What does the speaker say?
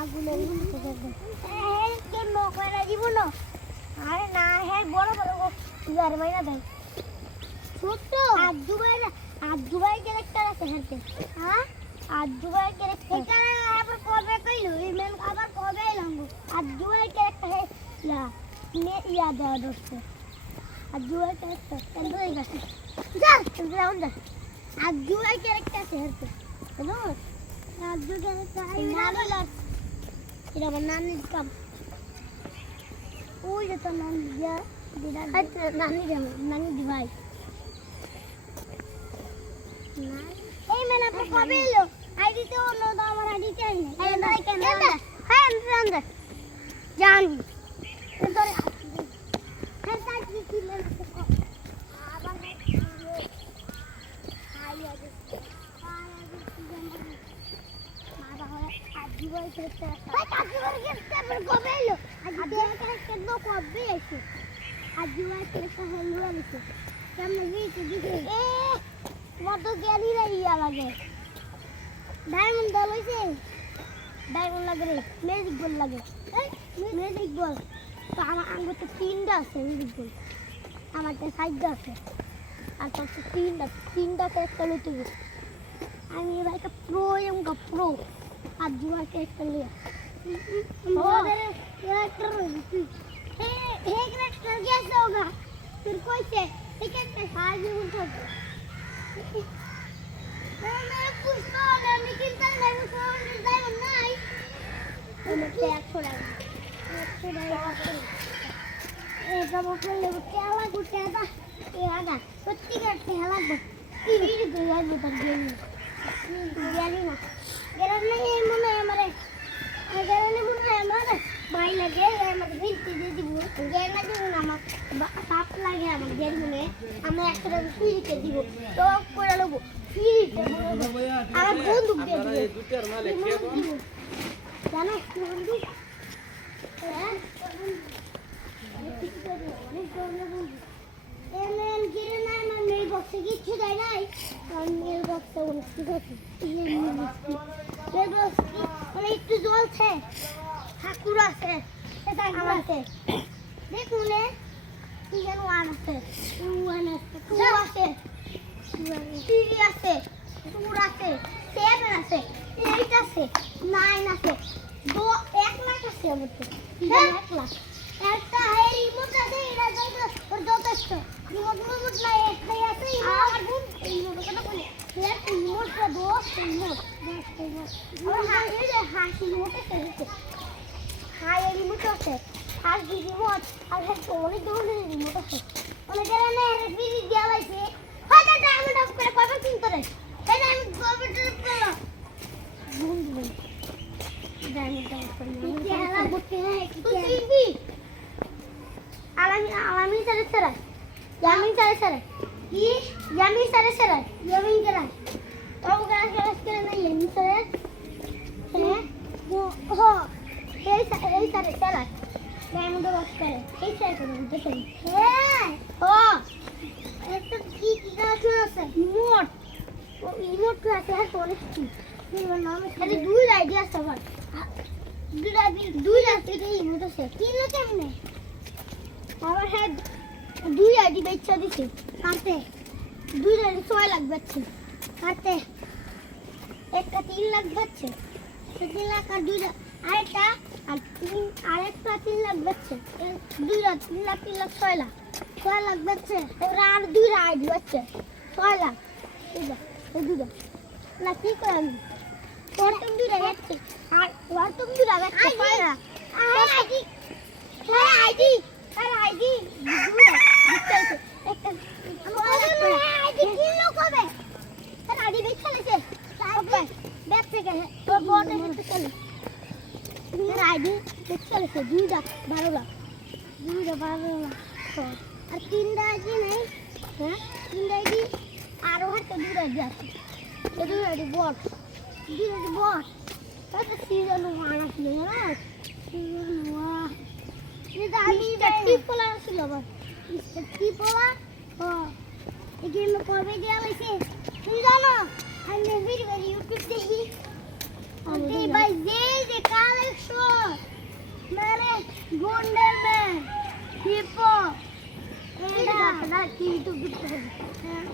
আগুনের কে নকরা দিব না আরে না হ্যাঁ বড় বড় ইয়ার মাইনা দেয় ছোট আর দুবাই ক্যারেক্টার আছে হাতে হ্যাঁ আর দুবাই ক্যারেক্টার এখানে আবার কবে কইলো ইমেল আবার কবে এলাম আর দুবাই ক্যারেক্টার না নে ইয়া দেওয়া দোস্ত আর দুবাই ক্যারেক্টার কেন এই গাছে চল যাও না আর দুবাই ক্যারেক্টার আছে হাতে হ্যালো আর দুবাই ক্যারেক্টার নানি লাগ এটা আমার নানির কাম ওই যে তো নানি দিয়া দিদা নানি দিভাই এই মানে আপনি কবে এলো আইডি তো অন্য তো আমার আইডি চাই না এই না কেন হ্যাঁ আমরা জান তোরে হ্যাঁ তাই কি লেন আবার আই আগে মারা হয় আদি বই করতে ভাই কাকি বই করতে কবে এলো আদি ক্যারেক্টার তো কবে এসে আদি বই ক্যারেক্টার হলো আনছে কেমন গিয়েছে দিকে এ মত জ্ঞানী রাইয়া লাগে ডায়মন্ড বল হইছে ডায়মন্ড লাগে রে ম্যাজিক বল লাগে ম্যাজিক বল তো আমার আঙ্গুর তো তিনটা আছে ম্যাজিক বল আমার তো সাইডটা আছে আর তো তিনটা ক্যারেক্টার লইতে হবে আমি এবার একটা প্রো এবং প্রো আর জুয়ার ক্যারেক্টার লিয়া ওদের ক্যারেক্টার হে ক্যারেক্টার कैसे होगा फिर कोई से ठीक है साज उठो मैं कुछ तो ना लेकिन तक नहीं फोन डिजाइन नहीं मैं टैग छोड़ा ए जब अपन ले क्या लागू क्या था ये आगा सच्ची करते हैं लागू टीवी दे यार बता दिया यारी ना गरज नहीं मने हमारे गरज नहीं मने हमारे भाई लगे हमारे फिर दे दी वो गैर ना जो ना साफ लगे हमारे गैर मने আমরা একটা ফ্রি কে দিব তো করে লব ফ্রি তে আর বন্ধু দিয়ে দিব এই দুটার মালে কে গো জানো বন্ধু হ্যাঁ এমন গিরে না আমার মেল বক্সে কিছু দেয় নাই আমি মেল বক্সে উঠছি মেল বক্স মানে একটু জ্বলছে ঠাকুর আছে এটা আছে দেখুন কি যেন আছে টু আছে থ্রি আছে ফোর আছে সেভেন আছে এইট আছে নাইন আছে 1 লাখ আছে আমার তো 1 লাখ একটা রিমোট আছে এটা ওর যথেষ্ট রিমোট না একটাই আছে আর বুন রিমোট কথা বলে রিমোটটা রিমোট আর হাসি রিমোট আছে হাই রিমোট আছে আর রিমোট আর অনেক ধরনের রিমোট আছে অনেক ধরনের ফ্রি দেওয়া হয়েছে হয়তো ডায়মন্ড অফ করে কবে চিন্তা রে এই ডায়মন্ড কবে টপ করলো বন্ধু ডায়মন্ড অফ করে খেলা করতে হয় কি চিনবি আলামি সারে সারে ইয়ামিন সারে সারে কি ইয়ামিন সারে সারে ইয়ামিন গেলা তো গেলা করে না ইয়ামিন সারে হ্যাঁ ও এই সারে সারে ডায়মন্ড অফ করে এই সারে করে দেখেন হ্যাঁ ও একটা কি কাজ আছে ইমোট ও ইমোট আছে আর কোন কি এর নাম খালি দুই আইডিয়া আছে আমার দুই আছে এই ইমোট আছে কি না কেমনে আমার হ্যাঁ দুই আইডি বেচা দিছে কাটে দুই আইডি 6 লাখ বেচছে কাটে একটা 3 লাখ বেচছে 3 লাখ আর দুইটা আরেকটা আরেকটা 3 লাখ বেচছে দুইটা 3 লাখ 6 লাখ 6 লাখ বেচছে ওরা আর দুইটা আইডি বেচছে 6 লাখ এই দুইটা না কি করে আমি তোর তুমি দুইটা বেচছে আর ওর তুমি দুইটা বেচছে 6 লাখ আইডি আইডি আর আইডি দুইটা বেচছে একটা আইডি কিলো কবে আর আইডি বেচছে ওকে বেচছে কেন তোর বড় হেতে চলে আর আইডি বেচছে দুইটা 12 লাখ দুইটা 12 লাখ আর তিনটা আইডি নাই হ্যাঁ তিনটা আইডি আর ওহাতে দুইটা আইডি আছে এই দুইটা আইডি বট দুইটা আইডি বট তাতে সিজন 1 আছে না সিজন 1 এটা আমি ট্রিপল আসছিল আবার ট্রিপল ও এই গেম কবে দেয়া হইছে তুই জানো আমি ভিডিও ইউটিউব দেখি আমি ভাই যে কালেকশন কি তো করতে হবে হ্যাঁ